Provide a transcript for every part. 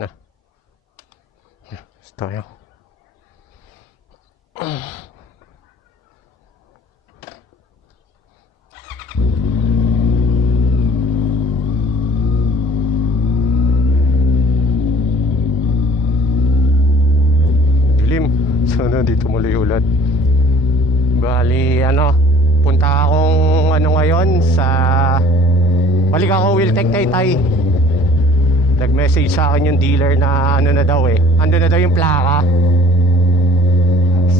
Na. Tayo. Dilim. Sana dito muli ulat. Bali, punta akong ngayon sa balik ako Wiltec Taytay. Nag-message sa akin yung dealer na na daw ando na daw yung plaka.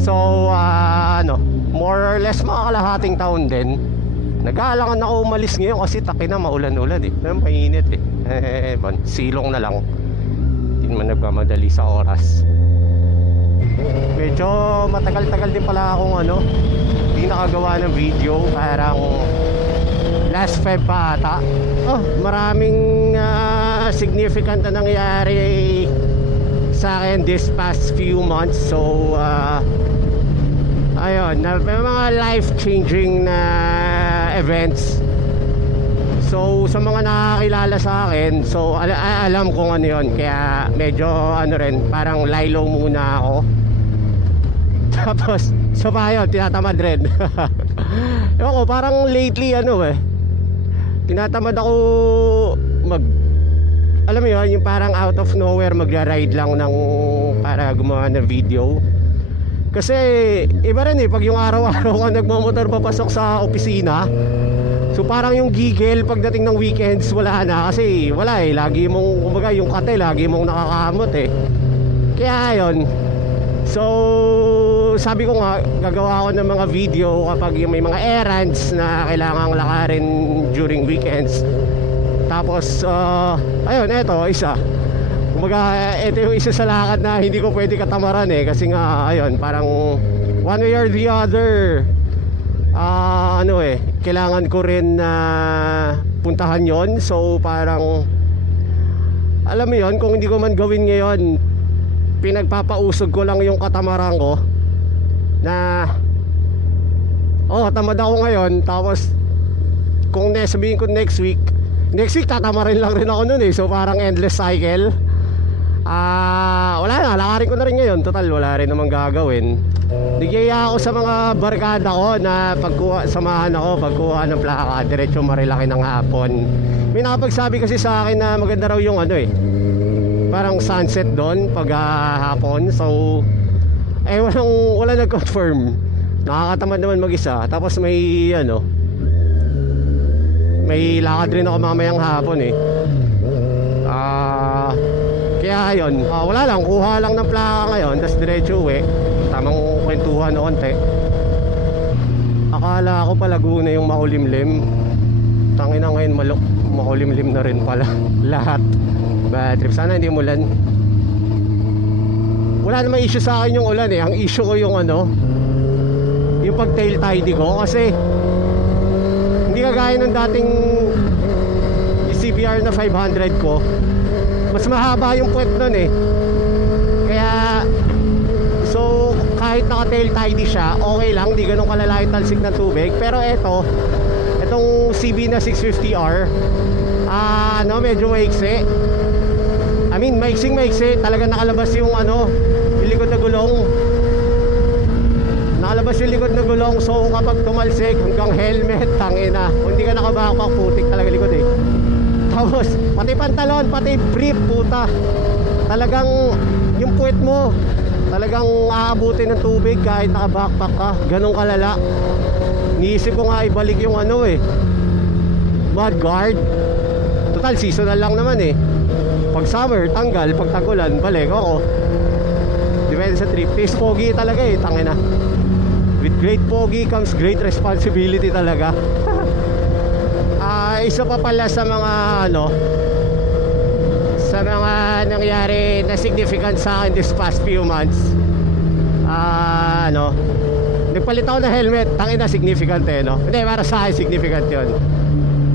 So more or less mga kalahating taon din. Nag-aalangan ako umalis ngayon kasi na maulan-ulan mainit silong na lang. Hindi naman nagmamadali sa oras. Medyo matagal-tagal din pala akong hindi nakagawa ng video. Parang last Feb pa ata. Maraming significant na nangyari sa akin this past few months. So ayun, may mga life-changing na events. So sa mga nakakilala sa akin, so alam kung ano yun. Kaya medyo rin, parang lie-low muna ako. Tapos so ayun, tinatamad rin. Ewan ko, parang lately tinatamad ako alam mo yun, yung parang out of nowhere magra-ride lang para gumawa ng video. Kasi iba rin pag yung araw-araw ka nagmamotor papasok sa opisina. So parang yung gigil pagdating ng weekends wala na. Kasi wala lagi mong, kumbaga yung kate lagi mong nakakamot Kaya yun. So sabi ko nga, gagawa ako ng mga video kapag may mga errands na kailangang lakarin during weekends. Tapos ayun, eto isa. Kumbaga ito yung isa sa lakad na hindi ko pwede katamaran kasi nga ayun, parang one way or the other kailangan ko rin na puntahan yon. So parang alam mo yon, kung hindi ko man gawin ngayon, pinagpapausog ko lang yung katamaran ko na tamad ako ngayon. Tapos kung sabihin ko next week tatamarin lang rin ako nun So parang endless cycle. Wala na, lakarin ko na rin ngayon. Total wala rin namang gagawin. Nagyaya ako sa mga barkada ko na samahan ako pagkuha ng plaka, diretso Marilaki ng hapon. May nakapagsabi kasi sa akin na maganda raw yung parang sunset doon pag hapon. So wala nag-confirm. Nakakatamad naman mag-isa. Tapos may lakad rin ako mamayang hapon kaya yun, wala lang, kuha lang ng plaka ngayon, tas diretso tamang kwentuhan na konti. Akala ko pa Laguna yung makulimlim. Tangina ngayon makulimlim na rin pala lahat. Bad trip, sana hindi umulan. Wala namang issue sa akin yung ulan Ang issue ko yung yung pag tail tidy ko. Kasi hindi kagaya ng dating CBR na 500 ko. Mas mahaba yung puwet nun Kaya so kahit naka tail tidy siya, okay lang, di ganun kalala yung talsik ng tubig. Pero etong CB na 650R medyo maiksi. I mean maiksi. Talaga nakalabas yung yung likod na gulong. Nakalabas yung likod na gulong. So kapag tumalsik hanggang helmet, tangina, kung hindi ka nakabackpack, putik talaga likod Tapos pati pantalon, pati brief, puta, talagang yung puwet mo talagang aabutin ng tubig kahit naka-backpack ka. Ganun kalala. Niisip ko nga ibalik yung mudguard. Total seasonal lang naman Pag summer tanggal, pag tagulan balik. Depende sa trip. Taste pogi talaga tangina. With great pogi comes great responsibility talaga. Isa pa pala sa mga sa mga nangyari na significant sa akin this past few months, nagpalit ako ng helmet. Tangina, significant Hindi, para sa akin significant yun.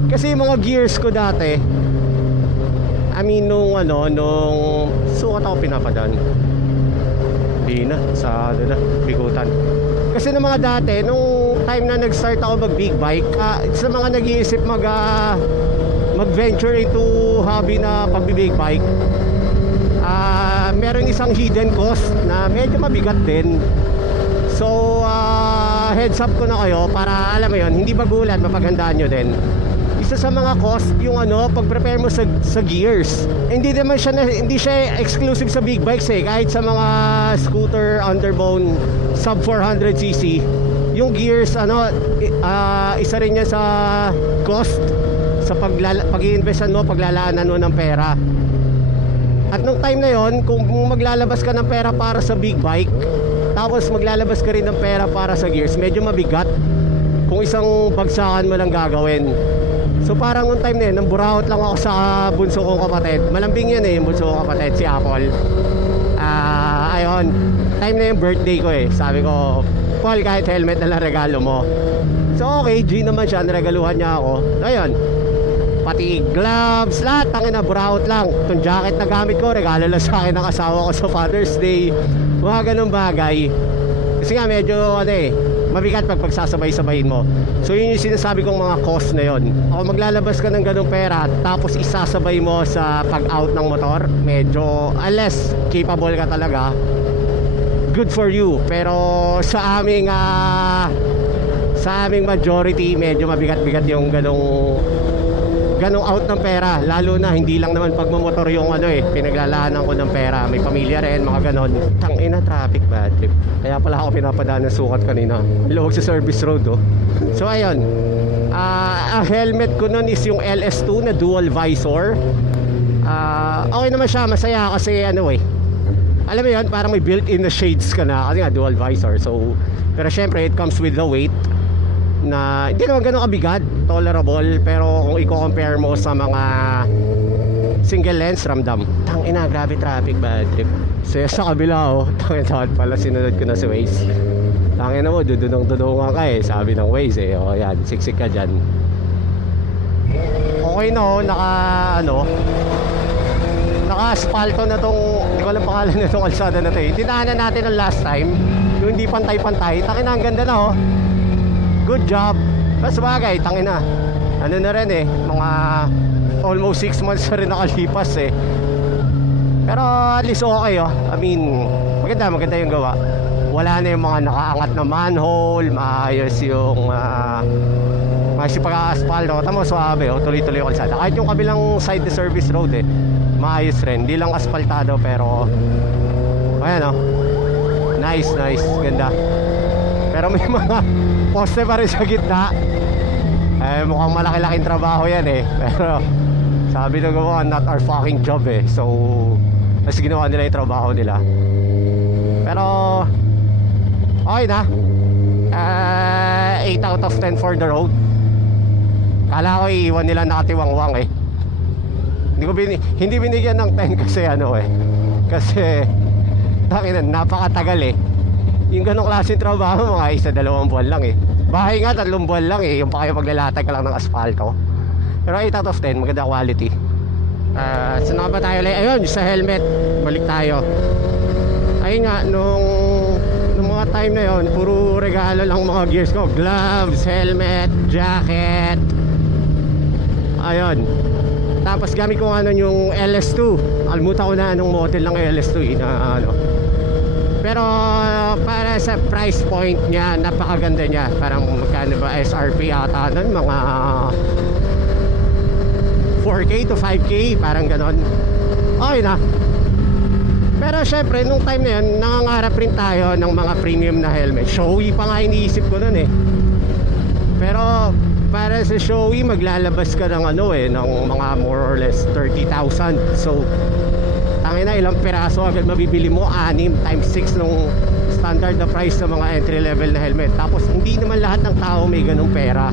Kasi yung mga gears ko dati, I mean nung sukat ako pinapadaan. Hindi na, sa bigutan. Kasi nung mga dati, nung time na nag-start ako mag big bike, sa mga nag-iisip mag-venture into hobby na pag-big bike, isang hidden cost na medyo mabigat din. So heads up ko na kayo para alam mo yon, hindi magulat, mapaghandaan nyo din. Isa sa mga cost yung pag-prepare mo sa gears. Hindi naman siya hindi siya exclusive sa big bikes kahit sa mga scooter underbone sub 400cc. Yung gears isa rin yan sa cost sa pag-iinvestan mo, paglalaanan mo ng pera. At nung time na yon, kung maglalabas ka ng pera para sa big bike, tapos maglalabas ka rin ng pera para sa gears, medyo mabigat kung isang bagsakan mo lang gagawin. So parang nung time na yun, namburahot lang ako sa bunso kong kapatid. Malambing yun yung bunso kong kapatid, si Apple. Ayun, time na yung birthday ko Sabi ko, Paul, kahit helmet na lang regalo mo. So okay, G naman siya, naregaluhan niya ako. Ayun, pati gloves, lahat, tangina, burahot lang. Itong jacket na gamit ko, regalo lang sa akin ng asawa ko sa Father's Day. Mga ganun bagay. Kasi nga medyo mabigat pag pagsasabay-sabayin mo. So yun yung sinasabi kong mga cost na yun. O maglalabas ka ng ganung pera, tapos isasabay mo sa pag-out ng motor, medyo, unless capable ka talaga, good for you. Pero sa aming majority, medyo mabigat-bigat yung ganong out ng pera. Lalo na hindi lang naman pagmamotor yung pinaglalaanan ko ng pera. May pamilya rin, mga ganon. Tangina, traffic, bad trip. Kaya pala ako pinapadaan ng sukat kanina. Luwag sa service road So ayun, ang helmet ko nun is yung LS2 na dual visor. Okay naman siya, masaya kasi alam mo yun, parang may built-in na shades ka na kasi nga dual visor. So, pero syempre it comes with the weight na hindi naman ganun kabigat, tolerable. Pero kung i-compare mo sa mga single lens, ramdam. Tangina, grabe traffic, bad trip. So sa kabila tangina pala, sinunod ko na si Waze. Tangina mo, dudunong-dunungan ka sabi ng Waze o yan, siksik ka dyan. Okay na naka-asphalto na tong, hindi ko alam pangalan na tong kalsada na Tinahanan natin ng last time, yung hindi pantay-pantay. Tangina, ang ganda na good job. Mas bagay, tangina, na rin mga almost 6 months na rin nakalipas pero at least okay I mean, maganda yung gawa. Wala na yung mga nakaangat na manhole, maayos yung pag-asphalt tamo, suabe tuloy-tuloy yung kalsada. Kahit yung kabilang side na service road maayos rin, hindi lang asfaltado pero ayan nice, ganda. Pero may mga poste pa rin sa gitna. Mukhang malaki-laking trabaho yan pero sabi ng gawa, not our fucking job so mas ginawa nila yung trabaho nila. Pero okay na. 8 out of 10 for the road. Kala ko iiwan nila nakatiwangwang Hindi binigyan ng 10 kasi kasi takinan, napakatagal yung ganong klaseng trabaho, mga 1-2 buwan lang bahay nga 3 buwan lang yung pa kayo maglalatag ka lang ng asfalto. Pero 8 out of 10, maganda quality. Saan ba tayo ayun, sa helmet, balik tayo. Ayun nga, nung mga time na yon, puro regalo lang mga gears ko, gloves, helmet, jacket. Ayun, tapos gamit ko yung LS2. Almuta ko na anong model ng LS2 na pero para sa price point niya, napakaganda niya. Parang magkano ba SRP ata nun, mga 4K to 5K, parang ganon. Okay na. Pero syempre nung time na yun, nangangarap rin tayo ng mga premium na helmet. Showy pa nga iniisip ko nun Pero para sa showy, maglalabas ka ng ng mga more or less 30,000. So tangina, ilang peraso agad mabibili mo? 6 times 6 nung standard na price ng mga entry level na helmet. Tapos hindi naman lahat ng tao may ganung pera.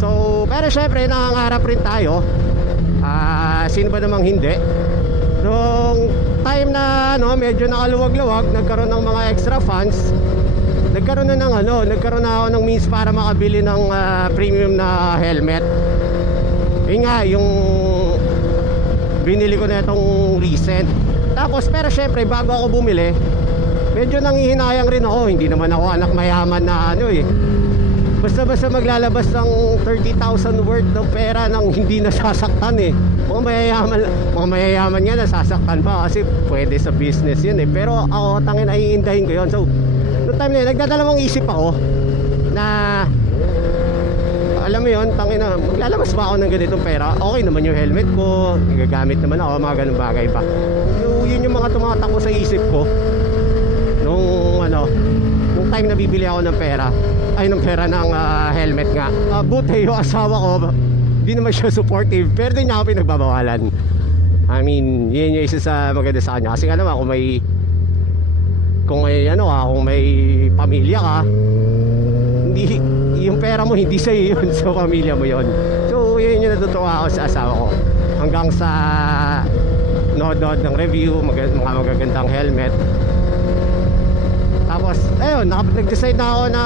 So pero syempre nangangarap rin tayo. Sino ba namang hindi? Nung time na medyo nakaluwag-luwag, nagkaroon ng mga extra funds, nagkaroon na ako ng means para makabili ng premium na helmet. Yun nga, yung binili ko na itong recent. Tapos pero syempre bago ako bumili, medyo nanghihinayang rin ako. Hindi naman ako anak mayaman na basta maglalabas ng 30,000 worth ng pera nang hindi nasasaktan Mga mayayaman nga nasasaktan pa kasi pwede sa business yun eh. Pero ako, tangin, ay iindahin ko yun. So, noong time na yun, nagdadalawang isip ako na, alam mo yun, tangin na, maglalabas ba ako ng ganitong pera? Okay naman yung helmet ko, gagamit naman ako, mga ganung bagay pa. So, yun yung mga tumatakbo sa isip ko nung time na bibili ako ng pera ng helmet nga. Buti yung asawa ko, di naman siya supportive, pero di niya ako pinagbabawalan. I mean, yun yung isa sa maganda sa kanya. Kasi nga naman, kung may pamilya ka, hindi, yung pera mo hindi sa'yo yun, sa pamilya mo yun. So, yun yung natutuwa ako sa asawa ko. Hanggang sa nood ng review, mga magagandang helmet. Tapos, ayun, nag-decide na ako na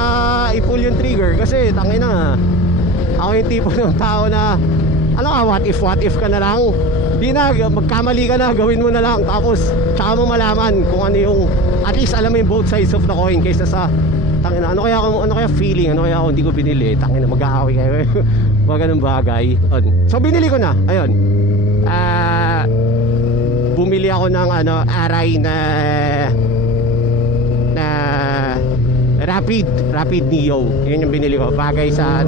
i-pull yung trigger kasi tangina, ako yung tipo ng tao na what if ka na lang. Di na, magkamali ka na, gawin mo na lang. Tapos, tsaka mo malaman kung ano yung, at least alam mo yung both sides of the coin kaysa sa tangina, ano kaya feeling, ano kaya ako hindi ko binili, tangina, mag-aaway kayo. Mga ganun bagay. So, binili ko na, ayun. Bumili ako ng Arai na Rapid Neo. Yun yung binili ko. Bagay sa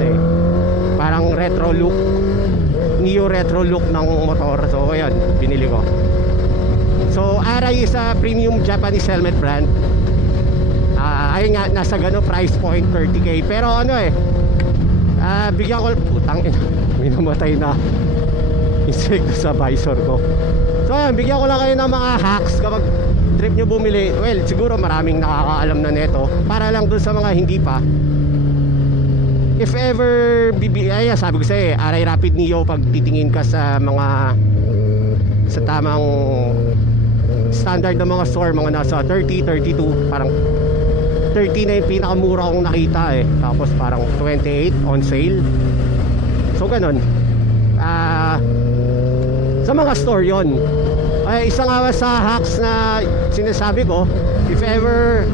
parang retro look, Neo retro look ng motor. So ayun, binili ko. So Arai is a premium Japanese helmet brand. Ayun nga, nasa gano price point 30k. Pero bigyan ko, putang ina, may namatay na insekto sa visor ko. So ayun, bigyan ko lang kayo ng mga hacks kapag trip nyo bumili. Well, siguro maraming nakakaalam na neto. Para lang dun sa mga hindi pa, if ever sabi ko sa'yo, Arai Rapid Neo, pag titingin ka sa tamang standard ng mga store, mga nasa 30, 32, parang 30 na yung pinakamura kong nakita tapos parang 28 on sale. So ganun. Sa mga store yon. Isa nga sa hacks na sinasabi ko, if ever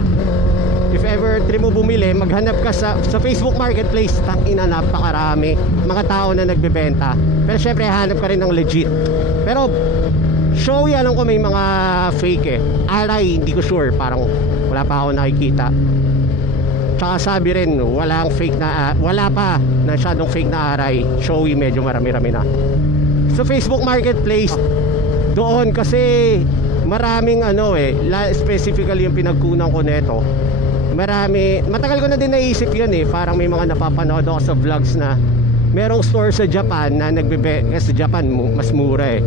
trip mo bumili, maghanap ka sa Facebook Marketplace. Tangina, napakarami mga tao na nagbebenta. Pero syempre hanap ka rin ng legit. Pero showy, alam ko may mga fake Arai, hindi ko sure, parang wala pa ako nakikita. Tsaka sabi rin, wala pa masyadong fake na Arai. Showy, medyo marami-rami na. So Facebook Marketplace, doon kasi maraming specifically yung pinagkunan ko neto. Matagal ko na din naisip yun parang may mga napapanood ako sa vlogs na merong store sa Japan na sa Japan mas mura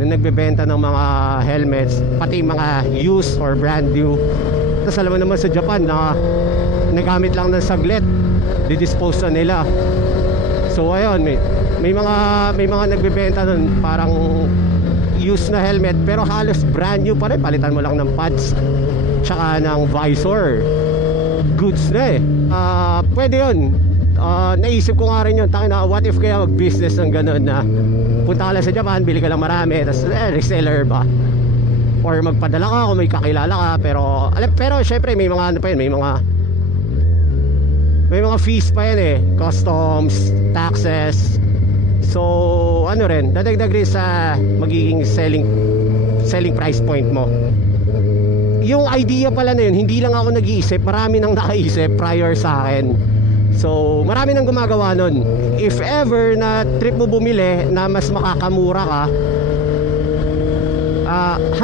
na nagbebenta ng mga helmets, pati mga used or brand new. Tapos alam mo naman sa Japan na nagamit lang ng saglit, didispose na nila. So ayun, may mga nagbebenta nun parang used na helmet pero halos brand new pa rin, palitan mo lang ng pads tsaka ng visor, goods na pwede yun. Naisip ko nga rin yun, what if kaya mag business ng ganun na punta ka lang sa Japan, bili ka lang marami, tapos reseller ba, or magpadala ka kung may kakilala ka. Pero syempre may mga may mga fees pa yan customs, taxes. So dadagdag rin sa magiging selling price point mo. Yung idea pala na yun, hindi lang ako nag-iisip, marami nang nakaisip prior sa akin. So marami nang gumagawa nun. If ever na trip mo bumili na mas makakamura ka,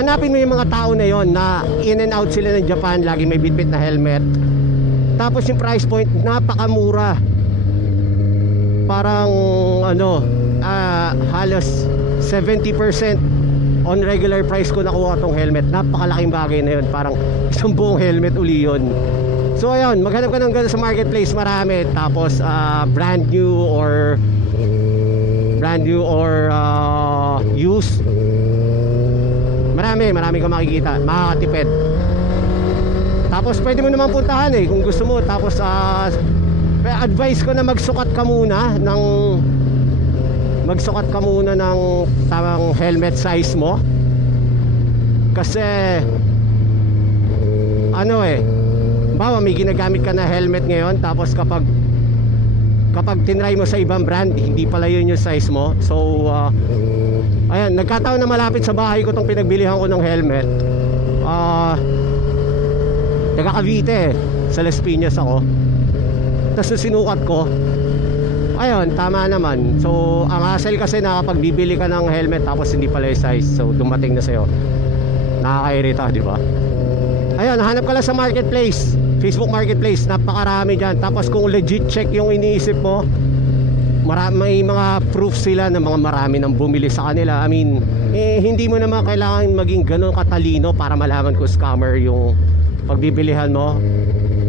hanapin mo yung mga tao na yon na in and out sila ng Japan, lagi may bitbit na helmet. Tapos yung price point napakamura. Parang halos 70% on regular price ko nakuha tong helmet. Napakalaking bagay na yun, parang isang buong helmet uli yun. So ayun, maghanap ka ng gano'n sa marketplace, marami. Tapos brand new or used, marami kang makikita, makakatipid. Tapos pwede mo naman puntahan kung gusto mo. Tapos advice ko na magsukat ka muna ng tamang helmet size mo. Kasi bawa may ginagamit ka na helmet ngayon, tapos kapag tinry mo sa ibang brand, hindi pala yun yung size mo. So Ayan, nagkataon na malapit sa bahay ko tong pinagbilihan ko ng helmet. Taga Cavite, sa Las Piñas ako. Tapos sinukat ko, ayun, tama naman. So, ang hassle kasi nakapagbibili ka ng helmet tapos hindi pala yung size. So, dumating na sa'yo. Nakakairita, di ba? Ayun, hanap ka lang sa marketplace, Facebook marketplace, napakarami dyan. Tapos kung legit check yung iniisip mo, may mga proof sila na mga marami nang bumili sa kanila. I mean, hindi mo naman kailangan maging ganun katalino para malaman kung scammer yung pagbibilihan mo.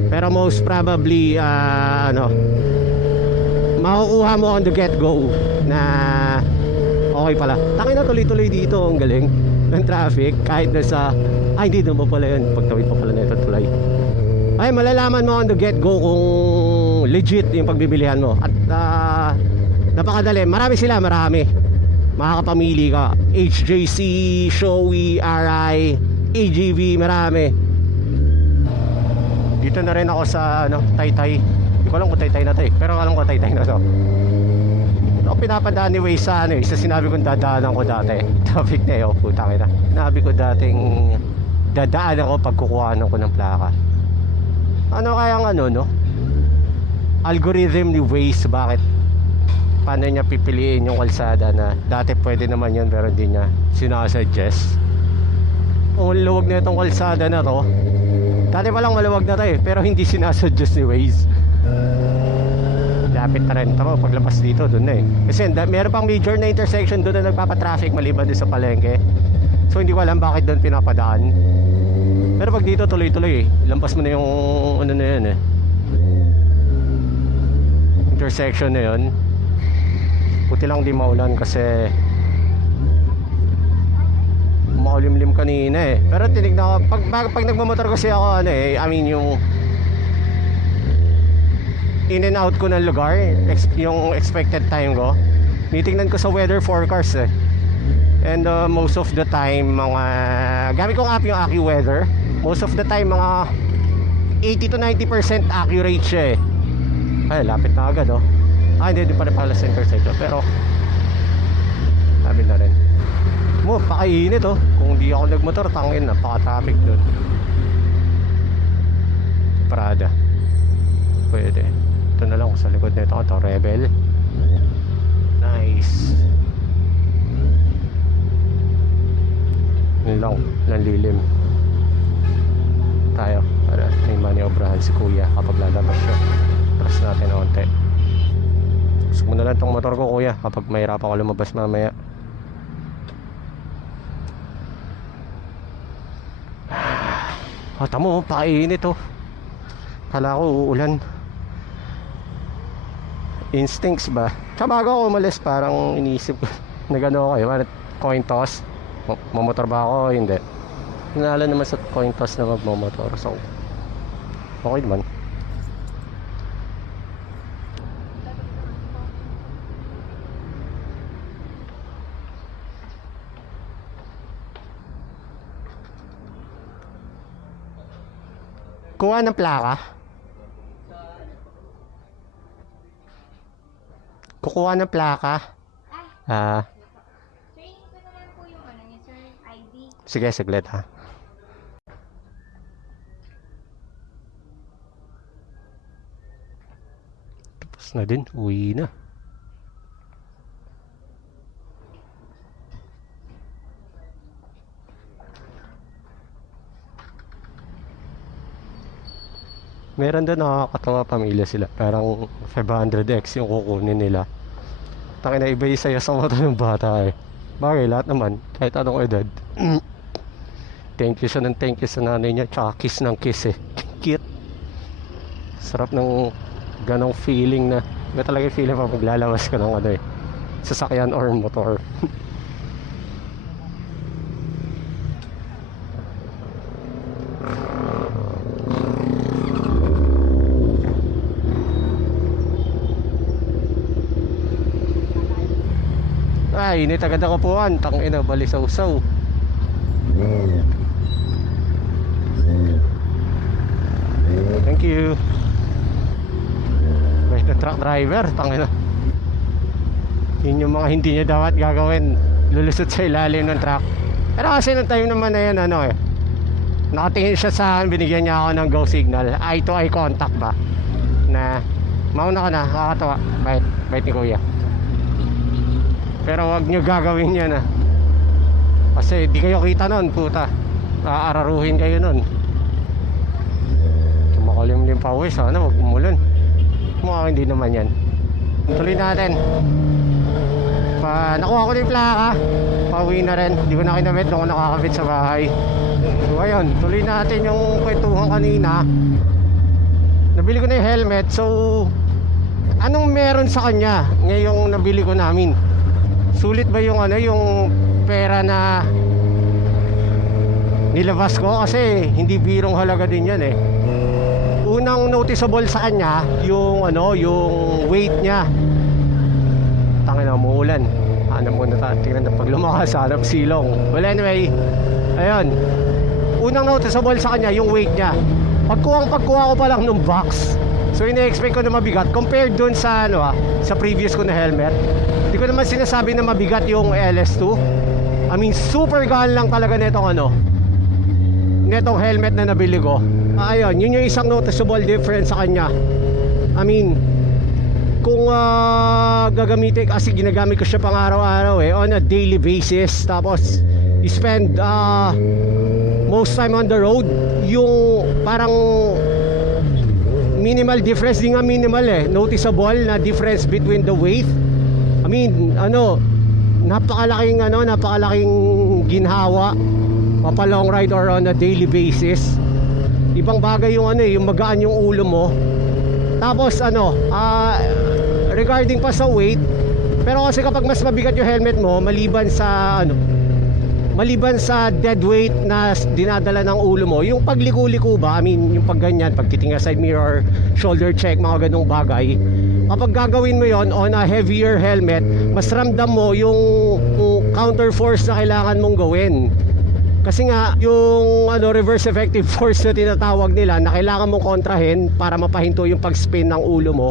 Pero most probably, makukuha mo on the get-go na okay pala. Taki na tuloy-tuloy dito, ang galing ng traffic. Kahit na sa, hindi naman pala yun, pagtawid pa pala na ito tulay. Ay, malalaman mo on the get-go kung legit yung pagbibilihan mo. At napakadali, marami sila, marami. Makakapamili ka. HJC, Shoei, RI, AGV, marami. Dito na rin ako sa Taytay. Hindi ko alam kung Taytay na to eh, pero alam ko Taytay na to. Ako pinapadaan ni Waze sa sa sinabi kong dadaanan ko dati. Traffic na yun, putang ina. Sinabi ko dating dadaan ako pag kukuhaan ko ng plaka. Ano kayang algorithm ni Waze, bakit paano niya pipiliin yung kalsada na dati pwede naman yun pero hindi niya sinasuggest. Ang luwag na itong kalsada na to, dati palang maluwag na to eh, pero hindi sinasuggest ni Waze. Lapit na rin ito, paglabas dito doon na eh, kasi meron pang major na intersection doon na nagpapatraffic maliban doon sa palengke. So hindi ko alam bakit doon pinapadaan. Pero pag dito tuloy-tuloy eh, lampas mo na yung na yun eh, intersection na yun. Buti lang di maulan kasi makulimlim kanina eh. Pero tinignan ko pag nagmamotor kasi ako I mean yung in and out ko ng lugar, yung expected time ko, titingnan ko sa weather forecast eh. And most of the time mga gamit kong app yung AccuWeather. Most of the time mga 80 to 90% accurate siya eh. Ay, lapit na agad oh. Hindi pa rin pala sa intersection. Pero sabi na rin pakainit oh. Kung di ako nagmotor, tangin, napaka-traffic doon. Prada. Pwede. Ito na lang sa likod nito. Ito, Rebel. Nice. Yun lang, nanlilim tayo para may maniobrahan si kuya kapag lalabas siya. Press natin na konti. Gusto mo na lang tong motor ko kuya kapag mahirap ako lumabas mamaya. Tamo, pakainit oh. Kala ko uulan. Instincts ba? Tsaka bago ako umalis parang iniisip ko na gano'n ako coin toss. Mamotor ba ako? Hindi. Hinala naman sa coin toss na magmamotor. So okay naman. Kuha ng plaka. Kukuha ng plaka. Training ko na lang po yung niya, sir, ID. Sige, saglit ha. Tapos na din, uwi na. Meron doon nakakatawa pamilya sila. Parang 500x yung kukunin nila. Tangina, iba yung saya sa mata ng bata eh. Bagay, lahat naman. Kahit anong edad. Thank you sa nanay niya. Tsaka kiss ng kiss eh. Cute. Sarap ng ganong feeling na. Iba talaga yung feeling pa maglalawas ka ng sasakyan or motor. Init agad ako puan. Tangina, balisaw-saw. Thank you. May truck driver. Tangina. Yun yung mga hindi niya dapat gagawin. lulusot sa ilalim ng truck. Pero kasi nung time naman na yun, nakatingin siya sa akin, binigyan niya ako ng go signal, eye to eye contact ba, na mauna ka na, kakatawa, bait ni kuya. Pero wag nyo gagawin yan kasi di kayo kita nun, puta, aararuhin kayo nun. Makulimlim pa uwi, sana wag umulan. Mukha hindi naman yan. Tuloy natin. Nakuha ko na yung plaka, pauwi na rin. Hindi ko na kinabit, doon ko nakakabit sa bahay. So ayun, tuloy natin yung kwentuhan kanina. Nabili ko na yung helmet. So anong meron sa kanya ngayong nabili ko namin? Sulit ba yung yung pera na nilabas ko? Kasi hindi birong halaga din yan Unang noticeable sa kanya yung yung weight niya. Tangina, umuulan. Muna tingnan na pag lumakas hanap silong. Well anyway, ayun. Unang noticeable sa kanya yung weight niya. Pagkuha ko pa lang ng box. So ina-expect ko na mabigat compared dun sa sa previous ko na helmet. Hindi ko naman sinasabi na mabigat yung LS2. I mean, super gaan lang talaga netong helmet na nabili ko. Ayun, yun yung isang noticeable difference sa kanya. I mean, kung gagamitin, kasi ginagamit ko siya pang araw-araw on a daily basis. Tapos you spend most time on the road. Yung parang minimal difference, di nga minimal noticeable na difference between the weight. I mean, napakalaking ginhawa papa long ride or on a daily basis. Ibang bagay yung yung magaan yung ulo mo. Tapos regarding pa sa weight, pero kasi kapag mas mabigat yung helmet mo, maliban sa dead weight na dinadala ng ulo mo, yung pagliko-liko ba, I mean yung pagganyan, pagtitinga side mirror, shoulder check, mga ganung bagay, kapag gagawin mo yon on a heavier helmet, mas ramdam mo yung counter force na kailangan mong gawin. Kasi nga yung reverse effective force na tinatawag nila na kailangan mong kontrahin para mapahinto yung pag-spin ng ulo mo,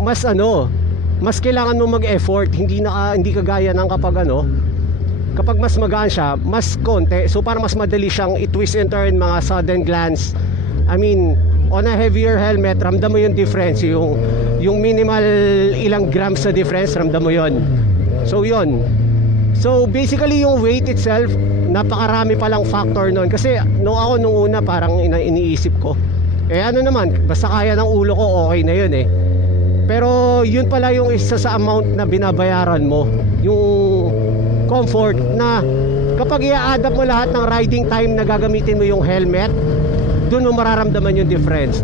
mas kailangan mong mag-effort. Hindi kagaya ng kapag mas magaan siya, mas konti, so parang mas madali siyang i-twist and turn, mga sudden glance. I mean, on a heavier helmet, ramdam mo yung difference, yung minimal ilang grams na difference, ramdam mo yon. So yun. So basically yung weight itself, napakarami palang factor nun. Kasi nung una parang iniisip ko, naman, basta kaya ng ulo ko, okay na yun Pero yun pala yung isa sa amount na binabayaran mo, yung comfort, na kapag i-add up mo lahat ng riding time na gagamitin mo yung helmet, dun mo mararamdaman yung difference.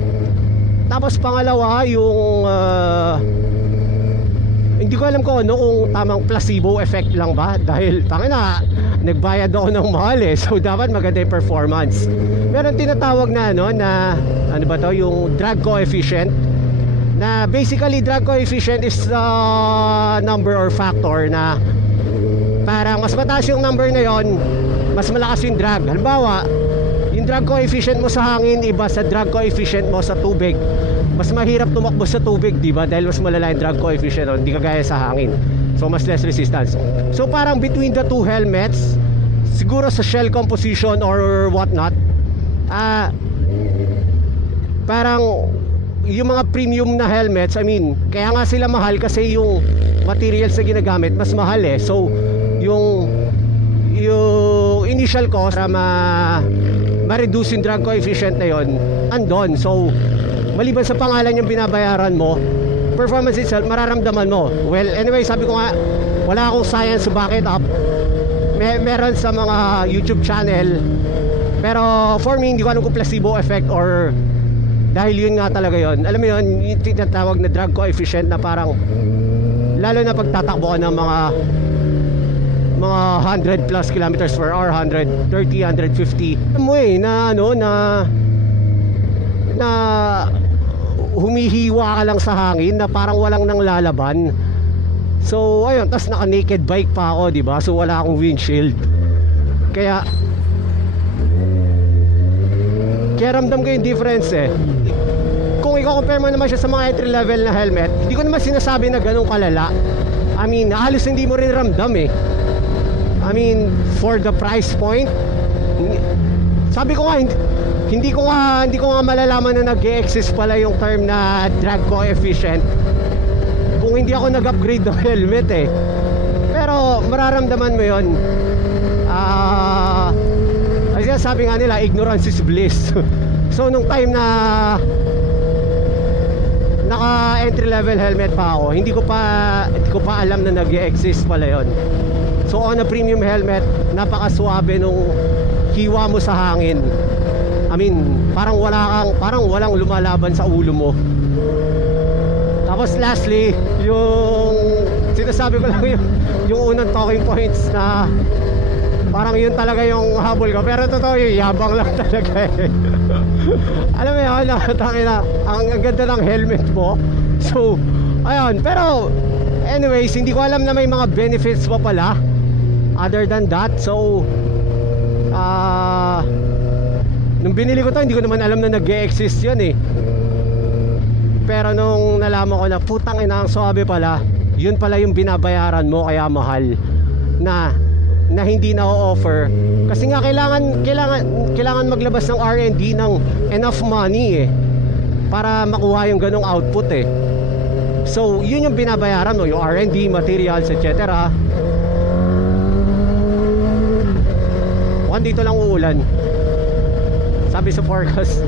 Tapos pangalawa, yung hindi ko alam kung tamang placebo effect lang ba, dahil nagbayad ako ng mahal so dapat maganda yung performance. Meron tinatawag na yung drag coefficient, na basically drag coefficient is the number or factor na parang mas mataas yung number na yon, mas malakas yung drag. Halimbawa, yung drag coefficient mo sa hangin iba sa drag coefficient mo sa tubig. Mas mahirap tumakbo sa tubig, di ba? Dahil mas malala yung drag coefficient, hindi kagaya sa hangin. So mas less resistance. So parang between the two helmets, siguro sa shell composition or whatnot, parang yung mga premium na helmets, I mean, kaya nga sila mahal kasi yung materials na ginagamit mas mahal So yung initial cost para ma-reduce yung drag coefficient na yon, andon. So maliban sa pangalan yung binabayaran mo, performance itself mararamdaman mo. Well anyway, sabi ko nga, wala akong science to back it up. Meron sa mga YouTube channel, pero for me hindi ko alam kung placebo effect or dahil yun nga talaga yon. Alam mo yun, yung tinatawag na drag coefficient na parang lalo na pagtatakbo ka ng mga 100 plus kilometers per hour, 130, 150. Alam mo na humihiwa ka lang sa hangin, na parang walang nang lalaban. So ayun, tas naka naked bike pa ako, di ba? So wala akong windshield. Kaya ramdam ko yung difference Kung i-compare mo naman siya sa mga entry level na helmet, hindi ko naman sinasabi na ganun kalala. I mean, halos hindi mo rin ramdam I mean, for the price point, sabi ko nga, hindi ko nga malalaman na nag-exist pala yung term na drag coefficient kung hindi ako nag-upgrade ng helmet eh. Pero mararamdaman mo yun. Kasi sabi nga nila, ignorance is bliss. So nung time na naka entry level helmet pa ako, hindi ko pa alam na nag-exist pala yon. So on a premium helmet, napakaswabe nung hiwa mo sa hangin. I mean, parang walang lumalaban sa ulo mo. Tapos lastly, yung sinasabi ko lang yung unang talking points na parang yun talaga yung habol ko. Pero totoo yung yabang lang talaga eh. Alam mo yun, ang ganda ng helmet mo. So, ayun. Pero, anyways, hindi ko alam na may mga benefits pa pala other than that. So, nung binili ko to, hindi ko naman alam na nag-e-exist yun eh. Pero nung nalaman ko na putang ina, ang swabe pala, yun pala yung binabayaran mo kaya mahal na hindi na-offer. Kasi nga kailangan maglabas ng R&D ng enough money eh para makuha yung ganong output eh. So yun yung binabayaran mo, yung R&D, materials, etc. Mukhang dito lang uulan. Sabi sa forecast,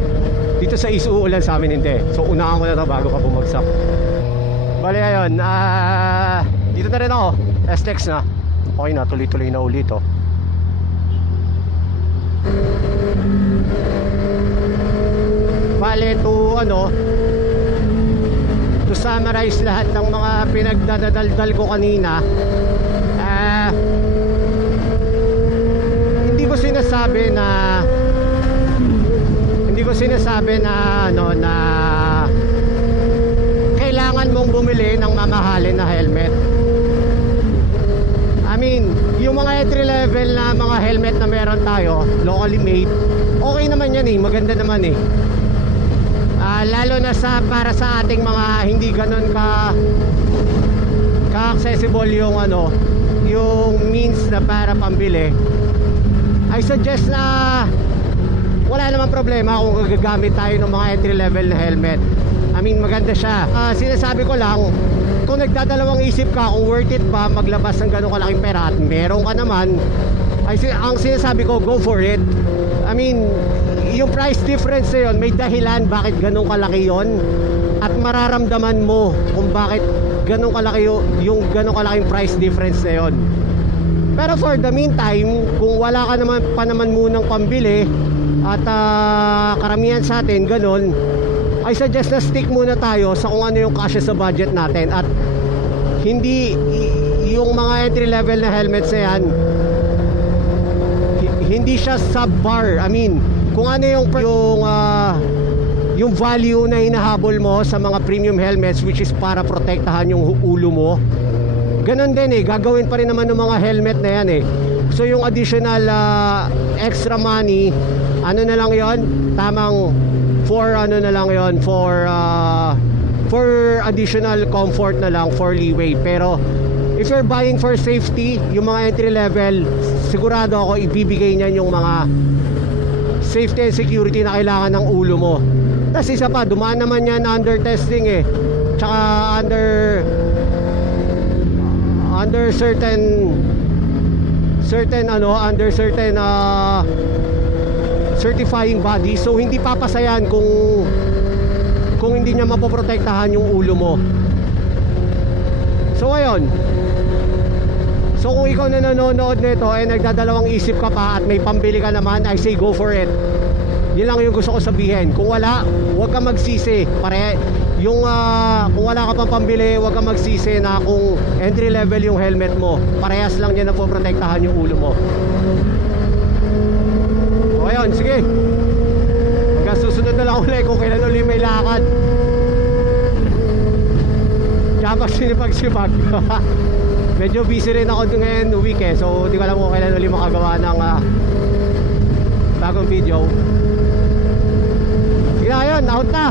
dito sa East uulan, sa amin hindi. So unahan ko na ito bago ka bumagsak. Bali ayun, dito na rin ako. STEX na. Okay na, tuloy-tuloy na ulit oh. Bali to summarize lahat ng mga pinagdadaldal ko kanina, hindi ko sinasabi na kailangan mong bumili ng mamahalin na helmet. I mean, yung mga entry level na mga helmet na meron tayo, locally made, okay naman yan eh, maganda naman eh. Lalo na para sa ating mga hindi ganun ka-accessible yung yung means na para pambili. I suggest na wala namang problema kung gagamit tayo ng mga entry level na helmet. I mean, maganda siya. Sinasabi ko lang, kung nagdadalawang isip ka kung worth it ba maglabas ng ganun kalaking pera at meron ka naman, ang sinasabi ko, go for it. I mean, yung price difference na yun, may dahilan bakit ganun kalaki yun, at mararamdaman mo kung bakit ganun kalaki yung ganun kalaking price difference na yun. Pero for the meantime, kung wala ka naman munang pambili at karamihan sa atin ganun, I suggest na stick muna tayo sa kung ano yung kasya sa budget natin, at hindi yung mga entry level na helmets na yan, hindi siya subpar. I mean, kung ano yung value na hinahabol mo sa mga premium helmets, which is para protektahan yung ulo mo, ganun din eh, gagawin pa rin naman ng mga helmet na yan eh. So yung additional extra money, ano na lang yon, tamang for additional comfort na lang, for leeway. Pero if you're buying for safety, yung mga entry level, sigurado ako ibibigay niyan yung mga safety and security na kailangan ng ulo mo. Tapos isa pa, dumaan naman yan under testing eh, tsaka under certain certifying body. So hindi papasayan kung hindi niya mapoprotektahan yung ulo mo. So ayun, so kung ikaw na nanonood nito ay nagdadalawang isip ka pa at may pambili ka naman, I say go for it. Yun lang yung gusto ko sabihin. Kung wala, huwag kang magsisi. Kung wala ka pang pambili, huwag kang magsisi na kung entry level yung helmet mo. Parehas lang yan na poprotektahan yung ulo mo. So ayun, sige. Hanggang susunod na lang ulit kung kailan ulit may lakad. Kaya magsipag-sipag. Medyo busy rin ako ngayon week eh. So hindi ko alam kung kailan ulit makagawa ng bagong video. Sige na, ayun, out na.